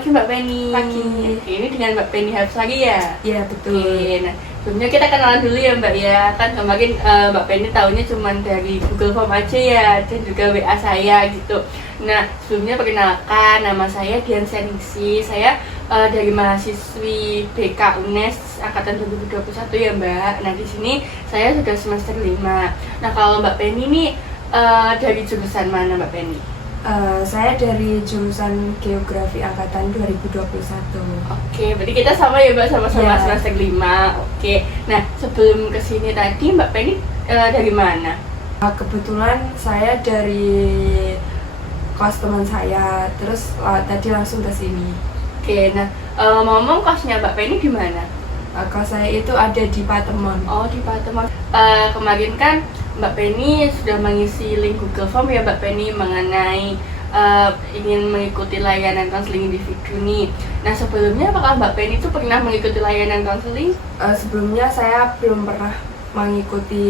pagi Mbak Penny. Pagi. Oke, ini dengan Mbak Penny Hapsari ya? Iya betul. Oke, nah sebelumnya kita kenalan dulu ya Mbak ya. Kan kemarin Mbak Penny tahunya cuma dari Google Form aja ya, dan juga WA saya gitu. Nah sebelumnya perkenalkan, nama saya Dian Senisi. Saya dari mahasiswi BK UNES angkatan 2021 ya Mbak. Nah di sini saya sudah semester 5. Nah kalau Mbak Penny ini dari jurusan mana Mbak Penny? Saya dari jurusan Geografi angkatan 2021. Oke, berarti kita sama ya Mbak, sama-sama Iya. semester 5. Oke, nah sebelum kesini tadi Mbak Penny dari mana? Kebetulan saya dari kos teman saya, terus tadi langsung ke sini. Oke, nah ngomong kosnya Mbak Penny di mana? Kos saya itu ada di Patemon. Oh, di Patemon. Kemarin kan Mbak Penny sudah mengisi link Google Form ya Mbak Penny mengenai ingin mengikuti layanan konseling individu nih. Nah sebelumnya apakah Mbak Penny itu pernah mengikuti layanan konseling? Sebelumnya saya belum pernah mengikuti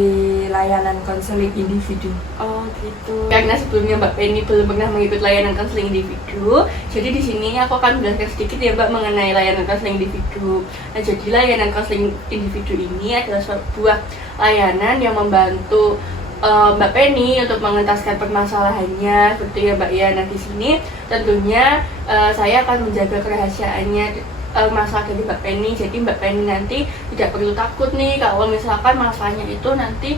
layanan konseling individu. Oh gitu. Karena sebelumnya Mbak Penny belum pernah mengikuti layanan konseling individu, jadi di sini aku akan menjelaskan sedikit ya Mbak mengenai layanan konseling individu. Nah jadi layanan konseling individu ini adalah sebuah layanan yang membantu Mbak Penny untuk mengentaskan permasalahannya, seperti ya Mbak ya. Nah di sini tentunya saya akan menjaga kerahasiaannya masalah dari Mbak Penny. Jadi Mbak Penny nanti tidak perlu takut nih kalau misalkan masalahnya itu nanti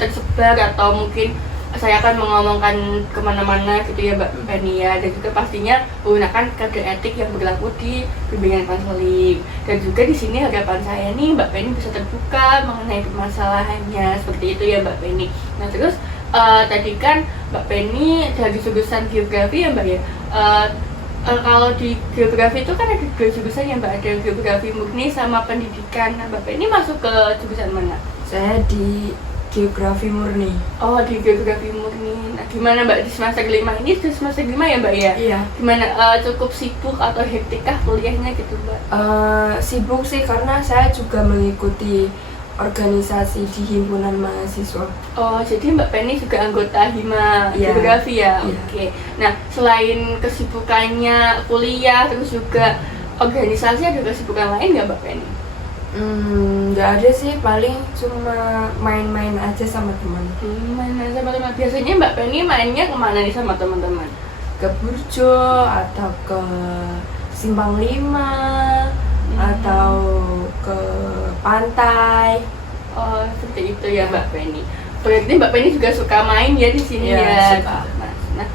tersebar atau mungkin saya akan mengomongkan kemana-mana gitu ya Mbak Penny ya. Dan juga pastinya menggunakan kode etik yang berlaku di bimbingan konseling. Dan juga di sini harapan saya nih Mbak Penny bisa terbuka mengenai permasalahannya, seperti itu ya Mbak Penny. Nah terus tadi kan Mbak Penny dari jurusan geografi ya Mbak ya. Kalau di geografi itu kan ada dua jurusan ya Mbak, ada geografi murni sama pendidikan. Nah Mbak Penny masuk ke jurusan mana? Saya di Geografi murni. Oh di geografi murni. Nah gimana Mbak di semester 5 ini? Sudah semester 5 ya Mbak ya? Iya. Gimana cukup sibuk atau hektik kah kuliahnya gitu Mbak? Sibuk sih karena saya juga mengikuti organisasi di himpunan mahasiswa. Oh jadi Mbak Penny juga anggota Hima Iya. Geografi ya? Iya. Oke. Nah selain kesibukannya kuliah terus juga organisasi, ada kesibukan lain nggak Mbak Penny? Nggak ada sih, paling cuma main-main aja sama teman. Main sama teman. Biasanya Mbak Penny mainnya kemana nih sama teman-teman? Ke Burjo atau ke Simpang 5 atau ke pantai. Oh seperti itu ya Mbak Penny. Berarti Mbak Penny juga suka main ya di sini Iya, ya? suka. Nah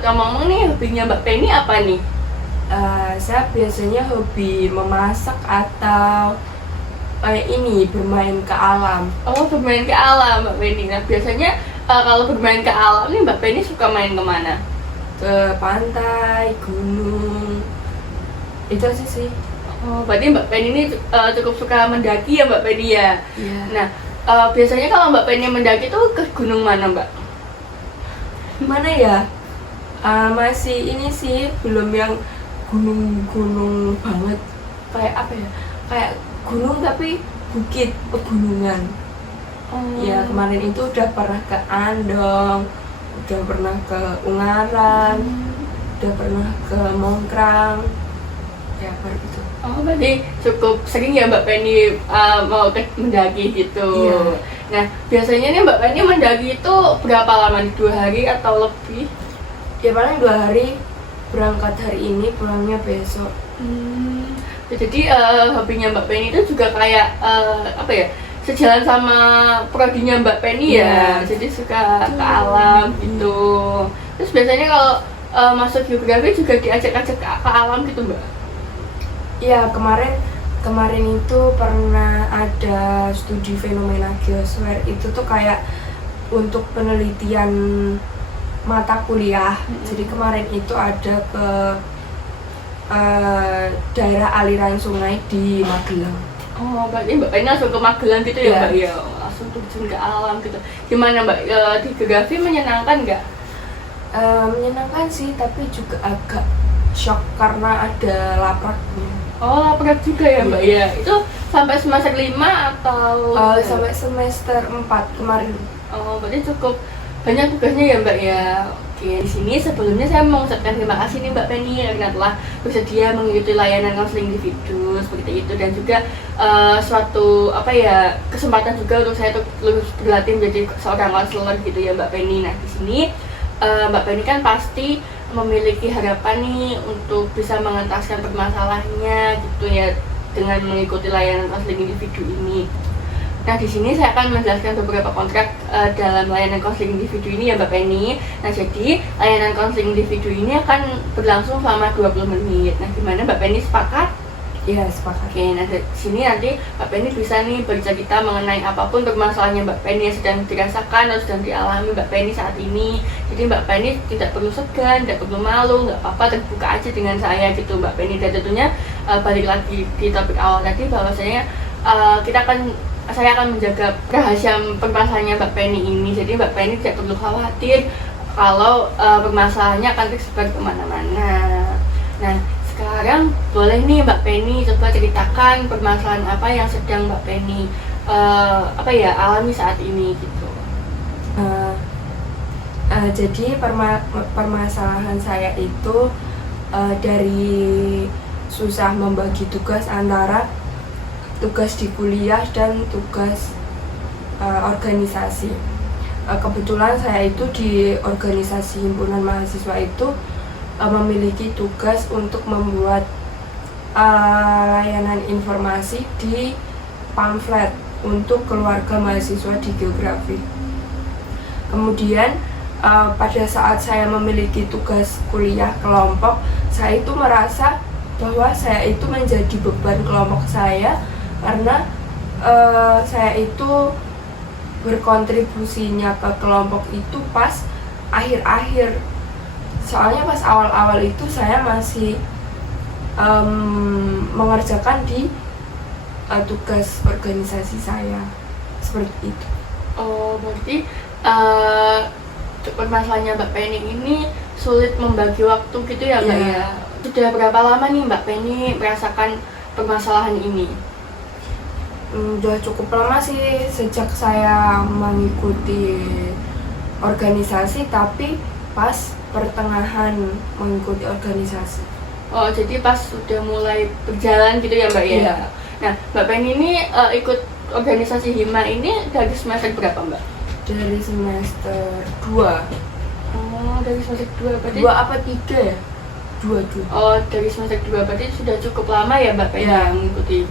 ngomong-ngomong nih hobinya Mbak Penny apa nih? Saya biasanya hobi memasak atau ini bermain ke alam. Oh bermain ke alam Mbak Penny. Nah biasanya kalau bermain ke alam nih Mbak Penny suka main kemana? Ke pantai, gunung. Itu aja sih. Oh berarti Mbak Penny ini cukup suka mendaki ya Mbak Penny ya? Iya. Nah biasanya kalau Mbak Penny mendaki tuh ke gunung mana Mbak? Mana ya? Masih ini sih, belum yang gunung-gunung banget. Kayak apa ya? Kayak gunung tapi bukit, pegunungan. Ya kemarin itu udah pernah ke Andong, udah pernah ke Ungaran, udah pernah ke Mongkrang. Ya baru itu. Oh berarti cukup sering ya Mbak Penny mau ke mendaki gitu. Iya. Nah biasanya nih Mbak Penny mendaki itu berapa lama nih? 2 hari atau lebih? Ya paling 2 hari, berangkat hari ini, pulangnya besok. Jadi hobinya Mbak Penny itu juga kayak apa ya? Sejalan sama prodinya Mbak Penny ya. Iya. Jadi suka ke alam gitu. Terus biasanya kalau masuk geografi juga diajak-ajak ke alam gitu Mbak? Iya, kemarin itu pernah ada studi fenomena geosfer. Itu tuh kayak untuk penelitian mata kuliah. Jadi kemarin itu ada ke daerah aliran sungai di Magelang. Oh, berarti Mbak Penny langsung ke Magelang gitu ya Iya. Mbak? Ya, langsung terjun ke alam gitu. Gimana Mbak, di geografi menyenangkan nggak? Menyenangkan sih, tapi juga agak shock karena ada lapraknya. Oh, laprak juga ya Mbak ya? Itu sampai semester 5 atau? Sampai semester 4 kemarin. Oh, berarti cukup banyak tugasnya ya Mbak ya? Oke, di sini sebelumnya saya mengucapkan terima kasih nih Mbak Penny karena telah bersedia mengikuti layanan konseling individu seperti itu, dan juga suatu kesempatan juga untuk saya terus berlatih menjadi seorang konselor gitu ya Mbak Penny. Nah, di sini Mbak Penny kan pasti memiliki harapan nih untuk bisa mengentaskan permasalahannya gitu ya dengan mengikuti layanan konseling individu ini. Nah, di sini saya akan menjelaskan beberapa kontrak dalam layanan konseling individu ini ya Mbak Penny. Nah, jadi layanan konseling individu ini akan berlangsung selama 20 menit. Nah, gimana Mbak Penny, sepakat? Ya, sepakat. Oke, nah di sini nanti Mbak Penny bisa nih bercerita mengenai apapun permasalahannya Mbak Penny yang sedang dirasakan atau sedang dialami Mbak Penny saat ini. Jadi Mbak Penny tidak perlu segan, tidak perlu malu, nggak apa-apa, terbuka aja dengan saya gitu Mbak Penny. Dan tentunya balik lagi di topik awal tadi bahwasanya saya akan menjaga rahasia permasalahannya Mbak Penny ini. Jadi Mbak Penny tidak perlu khawatir kalau permasalahannya akan tersebar kemana-mana. Nah, sekarang boleh nih Mbak Penny coba ceritakan permasalahan apa yang sedang Mbak Penny alami saat ini gitu. Jadi permasalahan saya itu dari susah membagi tugas antara tugas di kuliah dan tugas organisasi. Kebetulan saya itu di organisasi himpunan mahasiswa itu memiliki tugas untuk membuat layanan informasi di pamflet untuk keluarga mahasiswa di geografi. Kemudian pada saat saya memiliki tugas kuliah kelompok, saya itu merasa bahwa saya itu menjadi beban kelompok saya karena saya itu berkontribusinya ke kelompok itu pas akhir-akhir. Soalnya pas awal-awal itu saya masih mengerjakan di tugas organisasi saya seperti itu. Oh, berarti permasalahannya Mbak Penny ini sulit membagi waktu gitu ya Mbak ya? Sudah berapa lama nih Mbak Penny merasakan permasalahan ini? Udah cukup lama sih, sejak saya mengikuti organisasi, tapi pas pertengahan mengikuti organisasi. Oh, jadi pas sudah mulai berjalan gitu ya Mbak ya? Iya. Nah, Mbak Penny ini ikut organisasi Hima ini dari semester berapa Mbak? Dari semester 2. Oh, dari semester 2 berarti? 2 apa 3 ya? 2. Oh, dari semester 2 berarti sudah cukup lama ya Mbak Penny Iya. yang mengikuti.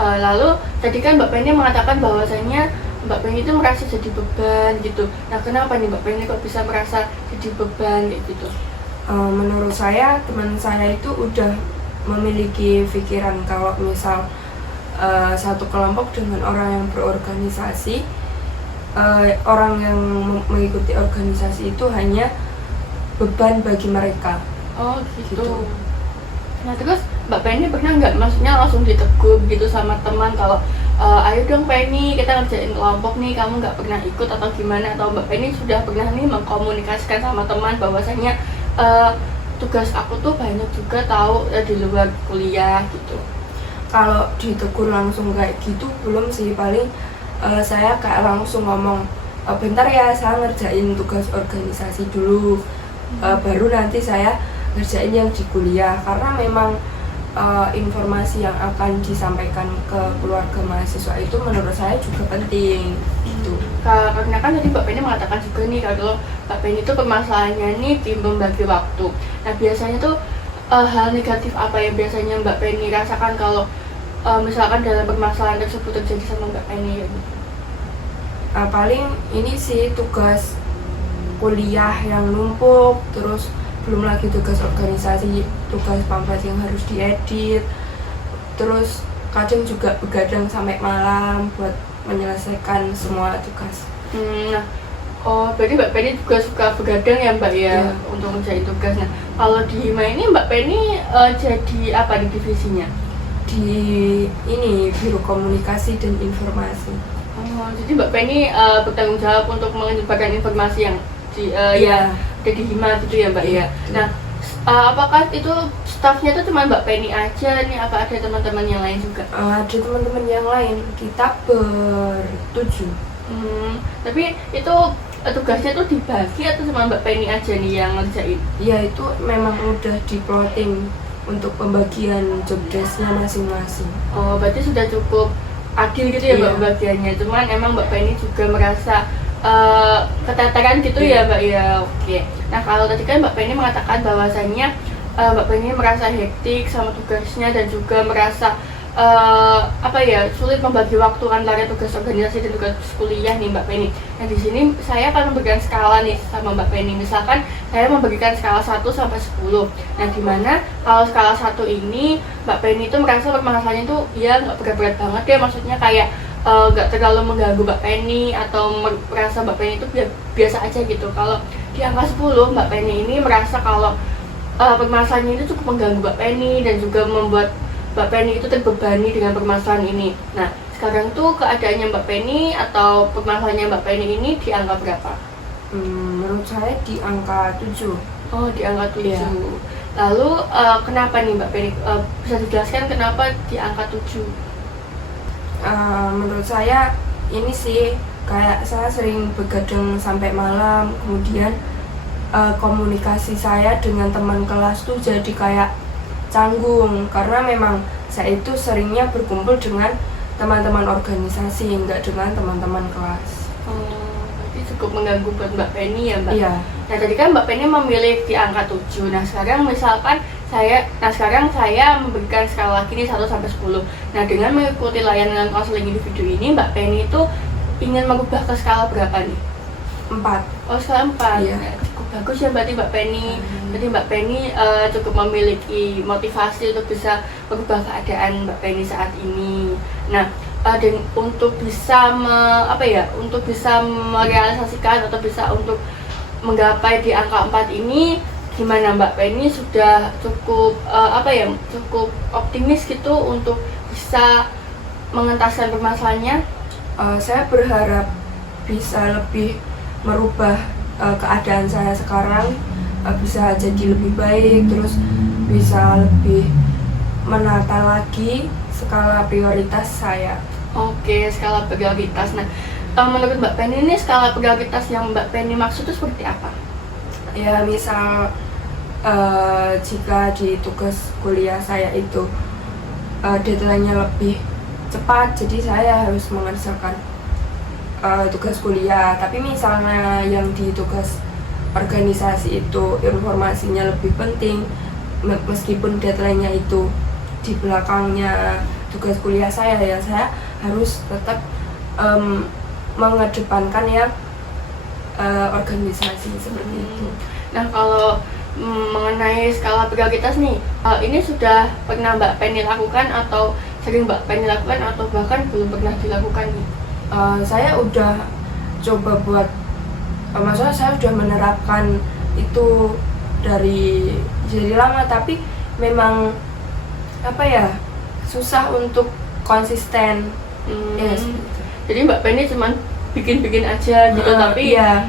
Lalu tadi kan Mbak Penny mengatakan bahwasanya Mbak Penny itu merasa jadi beban gitu. Nah, kenapa nih Mbak Penny kok bisa merasa jadi beban kayak gitu? Menurut saya, teman saya itu udah memiliki pikiran kalau misal satu kelompok dengan orang yang berorganisasi, orang yang mengikuti organisasi itu hanya beban bagi mereka. Oh gitu. Nah, terus Mbak Penny pernah nggak, maksudnya langsung ditegur gitu sama teman kalau ayo dong Penny, kita ngerjain kelompok nih, kamu nggak pernah ikut atau gimana? Atau Mbak Penny sudah pernah nih mengkomunikasikan sama teman bahwasanya tugas aku tuh banyak juga tahu di luar kuliah gitu? Kalau ditegur langsung kayak gitu belum sih, paling saya kayak langsung ngomong bentar ya, saya ngerjain tugas organisasi dulu, baru nanti saya ngerjain yang di kuliah, karena memang informasi yang akan disampaikan ke keluarga mahasiswa itu menurut saya juga penting gitu. Karena kan tadi Mbak Penny mengatakan juga nih kalau Mbak Penny itu permasalahannya nih di membagi waktu. Nah, biasanya tuh hal negatif apa yang biasanya Mbak Penny rasakan kalau misalkan dalam permasalahan tersebut terjadi sama Mbak Penny ya? Paling ini sih tugas kuliah yang numpuk, terus belum lagi tugas organisasi, tugas pamflet yang harus diedit, terus kadang juga begadang sampai malam buat menyelesaikan semua tugas. Nah, berarti Mbak Penny juga suka begadang ya Mbak ya, untuk menjadi tugas. Nah, kalau di Hima ini Mbak Penny jadi apa di divisinya? Di ini Biro Komunikasi dan Informasi. Oh, jadi Mbak Penny bertanggung jawab untuk menyebarkan informasi yang yang ada di Hima gitu ya Mbak ya. Nah, apakah itu staffnya tuh cuma Mbak Penny aja nih, apa ada teman-teman yang lain juga? Ada teman-teman yang lain, kita bertujuh. Tapi itu tugasnya tuh dibagi atau cuma Mbak Penny aja nih yang ngerjain? Ya itu memang udah di plotting untuk pembagian job desk-nya masing-masing. Oh, berarti sudah cukup adil gitu ya Mbak Iya. pembagiannya. Cuman emang Mbak Penny juga merasa keteteran gitu ya Mbak ya. Oke. Nah kalau tadi kan Mbak Penny mengatakan bahwasannya Mbak Penny merasa hektik sama tugasnya dan juga merasa sulit membagi waktu antara tugas organisasi dan tugas kuliah nih Mbak Penny. Nah di sini saya akan memberikan skala nih sama Mbak Penny. Misalkan saya memberikan skala 1 sampai 10. Nah dimana kalau skala 1 ini Mbak Penny itu merasa permasalahannya itu ya nggak berat-berat banget ya, maksudnya kayak nggak terlalu mengganggu Mbak Penny atau merasa Mbak Penny itu biasa aja gitu. Kalau di angka 10 Mbak Penny ini merasa kalau permasalahannya itu cukup mengganggu Mbak Penny dan juga membuat Mbak Penny itu terbebani dengan permasalahan ini. Nah, sekarang tuh keadaannya Mbak Penny atau permasalahannya Mbak Penny ini di angka berapa? Menurut saya di angka 7. Oh, di angka 7. Iya. Lalu kenapa nih Mbak Penny? Bisa dijelaskan kenapa di angka 7? Menurut saya ini sih kayak saya sering begadang sampai malam, kemudian komunikasi saya dengan teman kelas tuh jadi kayak canggung karena memang saya itu seringnya berkumpul dengan teman-teman organisasi, enggak dengan teman-teman kelas. Oh, berarti cukup mengganggu buat Mbak Penny ya Mbak? Iya. Nah tadi kan Mbak Penny memilih di angka 7. Nah sekarang misalkan saya memberikan skala lagi nih 1 sampai 10. Nah dengan mengikuti layanan konseling individu ini Mbak Penny itu ingin merubah ke skala berapa nih? 4. Oh skala 4. Iya. Nah, cukup bagus ya berarti Mbak Penny. Jadi Mbak Penny cukup memiliki motivasi untuk bisa merubah keadaan Mbak Penny saat ini. Nah dan untuk bisa untuk bisa merealisasikan atau bisa untuk menggapai di angka 4 ini, gimana Mbak Penny sudah cukup cukup optimis gitu untuk bisa mengentaskan permasalahannya? Saya berharap bisa lebih merubah keadaan saya sekarang, bisa jadi lebih baik, terus bisa lebih menata lagi skala prioritas saya. Oke, skala prioritas. Nah, menurut Mbak Penny ini skala prioritas yang Mbak Penny maksud itu seperti apa? Ya misal jika di tugas kuliah saya itu deadline-nya lebih cepat, jadi saya harus mengerjakan tugas kuliah. Tapi misalnya yang di tugas organisasi itu informasinya lebih penting, meskipun deadline-nya itu di belakangnya tugas kuliah saya, ya saya harus tetap mengedepankan yang organisasi seperti itu. Nah kalau mengenai skala prioritas nih, ini sudah pernah Mbak Penny lakukan atau sering Mbak Penny lakukan atau bahkan belum pernah dilakukan nih? Saya udah coba buat, maksudnya saya udah menerapkan itu dari jadi lama, tapi memang susah untuk konsisten. Yes. Jadi Mbak Penny cuman bikin-bikin aja gitu, tapi iya.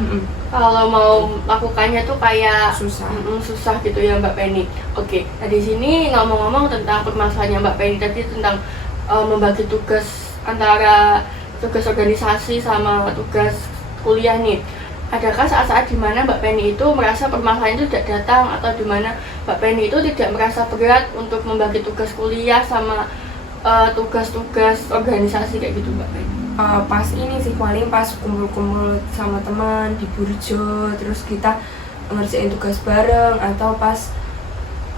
kalau mau lakukannya tuh kayak Susah. gitu ya Mbak Penny. Oke, nah di sini ngomong-ngomong tentang permasalahannya Mbak Penny tadi tentang membagi tugas antara tugas organisasi sama tugas kuliah nih. Adakah saat-saat dimana Mbak Penny itu merasa permasalahan itu tidak datang, atau dimana Mbak Penny itu tidak merasa berat untuk membagi tugas kuliah sama tugas-tugas organisasi kayak gitu Mbak Penny? Pas ini sih paling pas kumpul-kumpul sama teman di Burjo, terus kita ngerjain tugas bareng, atau pas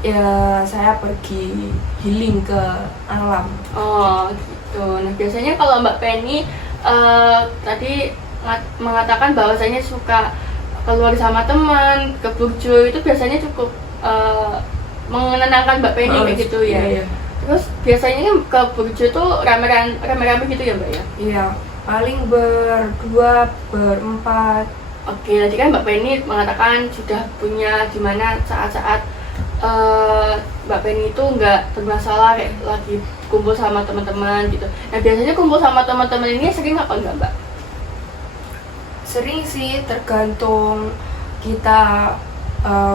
ya saya pergi healing ke alam. Oh gitu. Nah biasanya kalau Mbak Penny tadi mengatakan bahwasanya suka keluar sama teman ke Burjo, itu biasanya cukup menenangkan Mbak Penny kayak gitu ya. Iya. Terus biasanya ke Burjo tuh rame-rame gitu ya Mbak ya? Iya, paling berdua, berempat. Oke, tadi kan Mbak Penny mengatakan sudah punya dimana saat-saat Mbak Penny itu nggak bermasalah kayak lagi kumpul sama teman-teman gitu. Nah biasanya kumpul sama teman-teman ini sering apa enggak Mbak? Sering sih, tergantung kita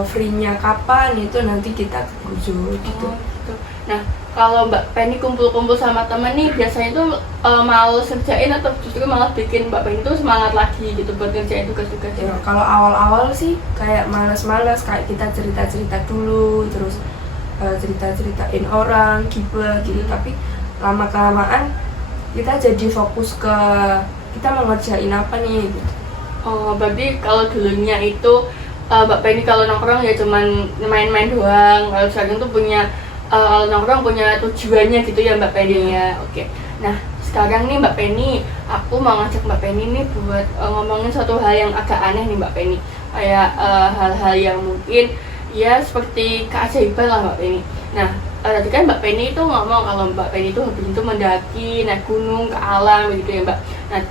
free-nya kapan, itu nanti kita ke Burjo gitu. Oh, gitu. Nah kalau Mbak Penny kumpul-kumpul sama temen nih biasanya tuh males ngerjain atau justru malah bikin Mbak Penny tuh semangat lagi gitu buat ngerjain Ya, tugas-tugasnya? kalau awal-awal sih kayak males-males, kayak kita cerita-cerita dulu, terus cerita-ceritain orang, gibah gitu. Tapi lama-kelamaan kita jadi fokus ke kita mau ngerjain apa nih gitu. Oh, berarti kalau dulunya itu Mbak Penny kalau nongkrong ya cuman main-main doang. Kalau sekarang tuh punya kalau nongkrong punya tujuannya gitu ya Mbak Penny ya. Oke. Nah, sekarang nih Mbak Penny, aku mau ngajak Mbak Penny nih buat ngomongin suatu hal yang agak aneh nih Mbak Penny. Kayak hal-hal yang mungkin ya seperti keajaiban lah Mbak Penny. Nah, tadi kan Mbak Penny itu ngomong kalau Mbak Penny itu hobi itu mendaki, naik gunung, ke alam gitu ya Mbak. Nah,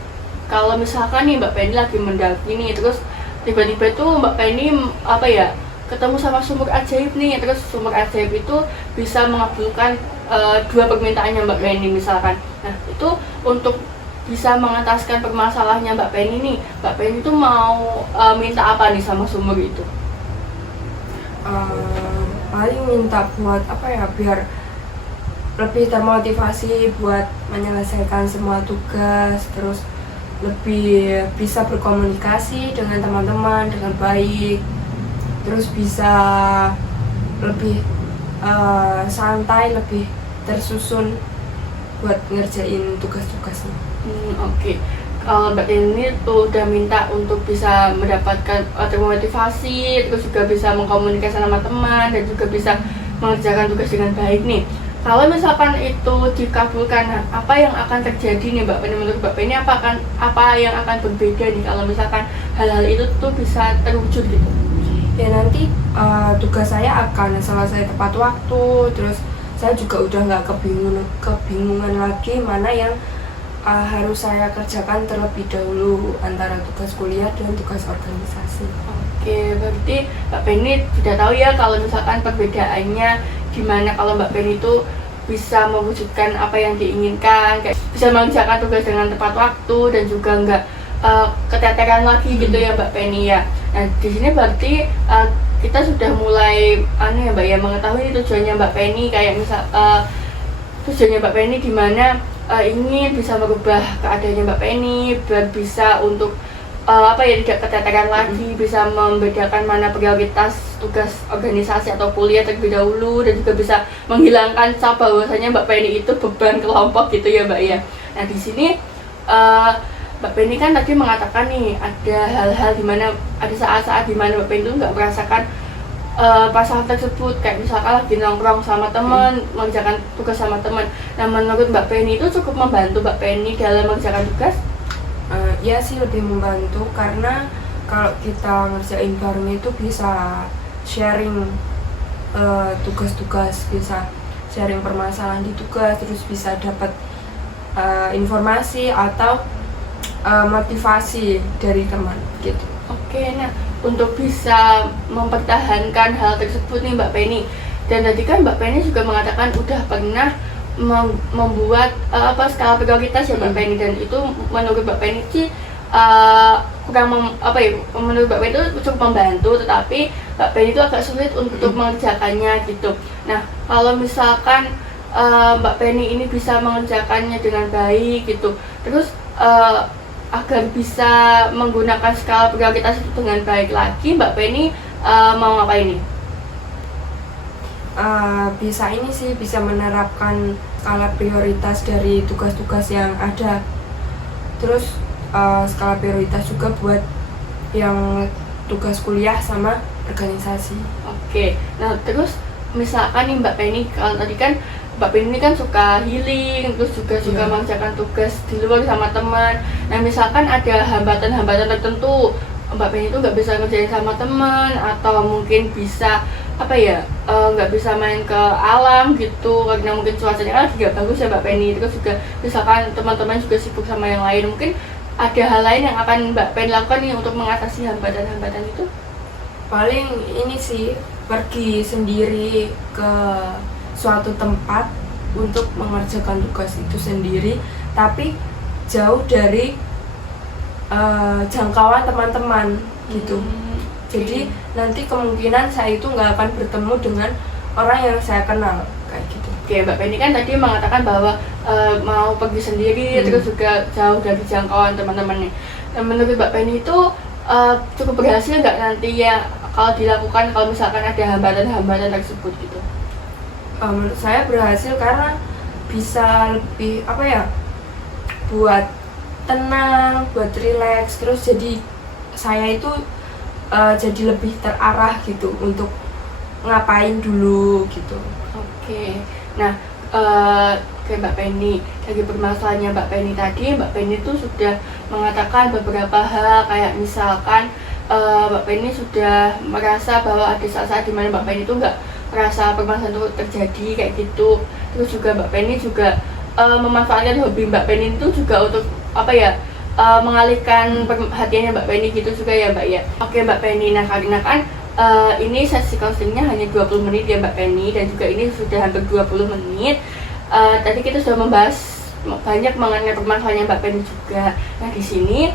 kalau misalkan nih Mbak Penny lagi mendaki nih, terus tiba-tiba tuh Mbak Penny apa ya ketemu sama sumur ajaib nih, terus sumur ajaib itu bisa mengabulkan dua permintaannya Mbak Penny misalkan. Nah, itu untuk bisa mengentaskan permasalahannya Mbak Penny nih, Mbak Penny tuh mau minta apa nih sama sumur itu? Paling minta buat apa ya, biar lebih termotivasi buat menyelesaikan semua tugas, terus lebih bisa berkomunikasi dengan teman-teman dengan baik, terus bisa lebih santai, lebih tersusun buat ngerjain tugas-tugasnya. Oke. Kalau Mbak ini tuh udah minta untuk bisa mendapatkan termotivasi, terus juga bisa mengkomunikasi sama teman dan juga bisa mengerjakan tugas dengan baik nih. Kalau misalkan itu dikabulkan, apa yang akan terjadi nih Mbak Penny? Menurut Mbak Penny apa yang akan berbeda nih kalau misalkan hal-hal itu tuh bisa terwujud gitu? Ya nanti tugas saya akan selesai tepat waktu, terus saya juga udah nggak kebingungan lagi mana yang harus saya kerjakan terlebih dahulu antara tugas kuliah dan tugas organisasi. Oke, berarti Mbak Penny sudah tahu ya kalau misalkan perbedaannya gimana kalau Mbak Penny itu bisa mewujudkan apa yang diinginkan, kayak bisa mengerjakan tugas dengan tepat waktu dan juga nggak keteteran lagi gitu ya Mbak Penny ya. Nah di sini berarti kita sudah mulai ya Mbak ya mengetahui tujuannya Mbak Penny, kayak misal tujuannya Mbak Penny di mana ingin bisa merubah keadaannya Mbak Penny biar bisa untuk tidak keteteran lagi, bisa membedakan mana prioritas tugas organisasi atau kuliah terlebih dahulu, dan juga bisa menghilangkan cap bahwasanya Mbak Penny itu beban kelompok gitu ya Mbak ya. Nah di sini Mbak Penny kan tadi mengatakan nih ada hal-hal dimana ada saat-saat dimana Mbak Penny itu nggak merasakan pasangan tersebut, kayak misalkan lagi nongkrong sama teman, mengerjakan tugas sama teman. Nah menurut Mbak Penny itu cukup membantu Mbak Penny dalam mengerjakan tugas? Ya sih, lebih membantu karena kalau kita ngerjain bareng itu bisa sharing tugas-tugas, bisa sharing permasalahan di tugas, terus bisa dapat informasi atau motivasi dari teman gitu. Oke, nah untuk bisa mempertahankan hal tersebut nih Mbak Penny, dan tadi kan Mbak Penny juga mengatakan udah pernah membuat skala prioritas ya Mbak Penny, dan itu menurut Mbak Penny sih menurut Mbak Penny itu cukup membantu, tetapi Mbak Penny itu agak sulit untuk mengerjakannya gitu. Nah kalau misalkan Mbak Penny ini bisa mengerjakannya dengan baik gitu, terus agar bisa menggunakan skala prioritas itu dengan baik lagi, Mbak Penny mau ngapain nih? Bisa ini sih, bisa menerapkan skala prioritas dari tugas-tugas yang ada, terus skala prioritas juga buat yang tugas kuliah sama organisasi. Oke, nah terus misalkan nih Mbak Penny, kalau tadi kan Mbak Penny ini kan suka healing, terus juga suka mengerjakan tugas di luar sama teman. Nah misalkan ada hambatan-hambatan tertentu, Mbak Penny itu nggak bisa ngerjain sama teman, atau mungkin bisa nggak bisa main ke alam gitu karena mungkin cuacanya kan lagi nggak bagus ya Mbak Penny. Terus juga misalkan teman-teman juga sibuk sama yang lain, mungkin ada hal lain yang akan Mbak Penny lakukan nih untuk mengatasi hambatan-hambatan itu? Paling ini sih, pergi sendiri ke suatu tempat untuk mengerjakan tugas itu sendiri, tapi jauh dari jangkauan teman-teman gitu. Jadi nanti kemungkinan saya itu nggak akan bertemu dengan orang yang saya kenal kayak gitu. Oke, Mbak Penny kan tadi mengatakan bahwa mau pergi sendiri, terus juga jauh dari jangkauan teman-temannya. Menurut Mbak Penny itu cukup berhasil nggak nanti ya kalau dilakukan kalau misalkan ada hambatan-hambatan tersebut gitu? Menurut saya berhasil karena bisa lebih apa ya, buat tenang, buat relax, terus jadi saya itu jadi lebih terarah gitu untuk ngapain dulu gitu. Oke, nah ke Mbak Penny, dari permasalahannya Mbak Penny tadi, Mbak Penny itu sudah mengatakan beberapa hal kayak misalkan Mbak Penny sudah merasa bahwa ada saat-saat dimana Mbak Penny itu nggak merasa permasalahan itu terjadi kayak gitu. Terus juga Mbak Penny juga memanfaatkan hobi Mbak Penny itu juga untuk apa ya, mengalihkan perhatiannya Mbak Penny gitu juga ya Mbak ya. Oke Mbak Penny, nah karena kan ini sesi counselingnya hanya 20 menit ya Mbak Penny, dan juga ini sudah hampir 20 menit. Tadi kita sudah membahas banyak mengenai permasalahannya Mbak Penny juga. Nah di sini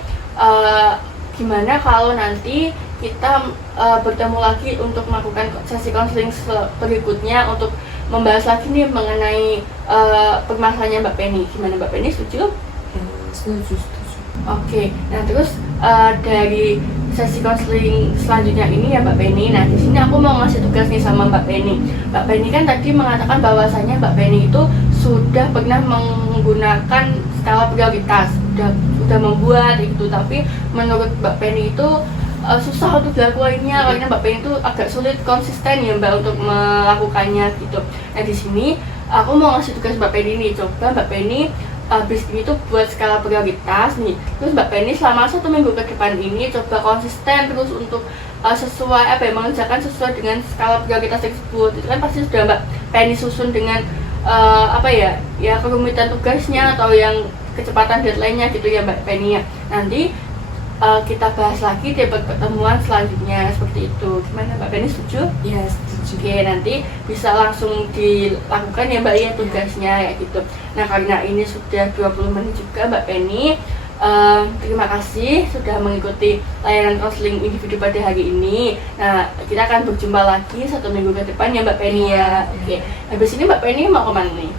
gimana kalau nanti kita bertemu lagi untuk melakukan sesi konseling berikutnya untuk membahas lagi nih mengenai permasalahannya Mbak Penny. Gimana Mbak Penny, setuju? Setuju. Oke, nah terus dari sesi konseling selanjutnya ini ya Mbak Penny. Nah di sini aku mau ngasih tugas nih sama Mbak Penny. Mbak Penny kan tadi mengatakan bahwasanya Mbak Penny itu sudah pernah menggunakan skala prioritas, sudah membuat itu, tapi menurut Mbak Penny itu susah untuk dilakukannya karena Mbak Penny itu agak sulit konsisten ya Mbak untuk melakukannya gitu. Nah di sini aku mau ngasih tugas Mbak Penny nih, coba Mbak Penny habis ini tuh buat skala prioritas nih, terus Mbak Penny selama 1 minggu ke depan ini coba konsisten terus untuk sesuai apa ya, mengerjakan sesuai dengan skala prioritas tersebut. Itu kan pasti sudah Mbak Penny susun dengan apa ya kerumitan tugasnya atau yang kecepatan deadline-nya gitu ya Mbak Penny ya. Nanti kita bahas lagi di pertemuan selanjutnya seperti itu. Gimana Mbak Penny, setuju? Ya, setuju. Oke, nanti bisa langsung dilakukan ya Mbak ya tugasnya ya gitu. Nah karena ini sudah 20 menit juga Mbak Penny, terima kasih sudah mengikuti layanan konseling individu pada hari ini. Nah kita akan berjumpa lagi 1 minggu ke depan ya Mbak Penny ya. Oke, habis ini Mbak Penny mau kemana nih?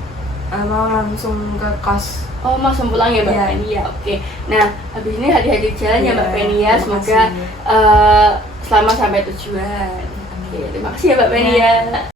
Mau langsung ke kos. Oh, langsung pulang ya Mbak Penny ya. Oke, nah habis ini hati-hati jalan ya Mbak Penny ya. Semoga selamat sampai tujuan. Oke, terima kasih ya Mbak Penny ya.